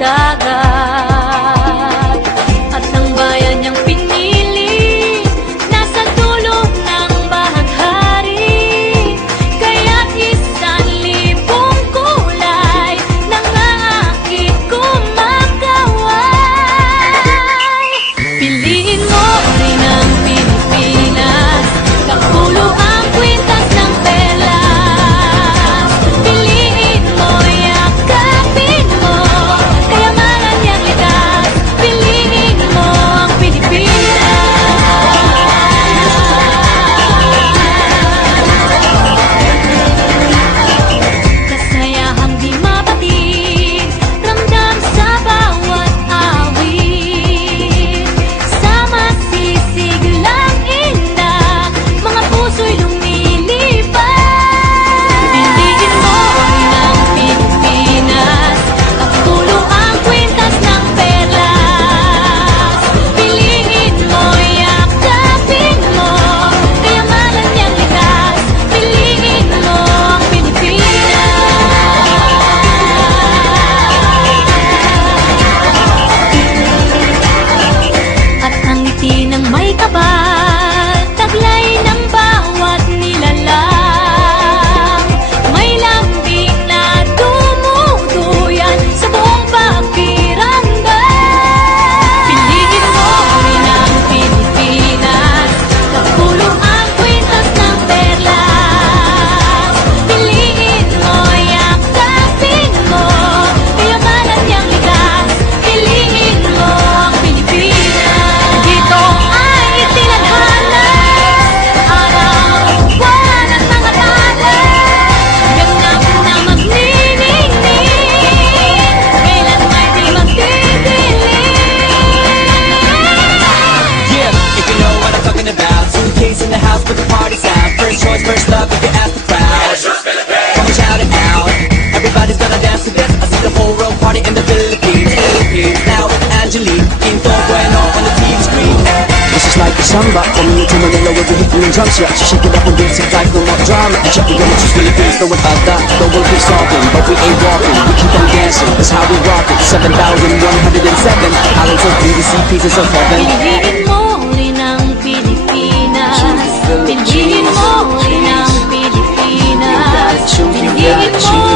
dagat. At ang bayan niyang pinili nasa dulo ng bahaghari. Kaya't 1,000 kulay nangaakit kumakaway. Piliin mo rin ang Pilipinas, kapulo ang kwintas ng perlas. Piliin mo, yakapin mo, kayamanan niyang likas. Piliin mo ang Pilipinas. Kasayahang di mapatid, ramdam sa bawat awit. Sama sisiglang inda, mga puso'y lumilipad. Piliin mo rin ang Pilipinas, kapulo ang kwintas ng perlas. Piliin mo, yakapin mo, kayamanan niyang likas. Piliin mo ang Pilipinas. At ang ngiti ng may kapal, taglay ng bawat nilalang. May lambing na dumuduyan sa buong pakiramdam. Piliin mo rin ang Pilipinas, kapulo ang kwintas ng perlas. Piliin mo, yakapin mo, kayamanan niyang likas. Piliin mo ang Pilipinas. Dito ay itinadhana, araw, buwan at mga talas. Ganap na magniningning, kailan may di magdidilim. Yeah, if you know what I'm talking about. Suitcase in the house, but the party's out. First choice, first love, if you ask the crowd. Come and shout it out. Everybody's gonna dance to this. I see the whole world party in the Philippines. Now with Angelique, Quinto Bueno on the TV screen. This is like a samba, coming into Manila with the hitting and drums. Yeah, she shake it up and dance it like no more drama. And check it out, it's Philippines, no without that. No one keep talking, but we ain't walking. We keep on dancing, that's how we rock it. 7,107 islands of BBC, pieces of heaven. Piliin mo rin ang Pilipinas. Piliin mo rin ang Pilipinas. Piliin mo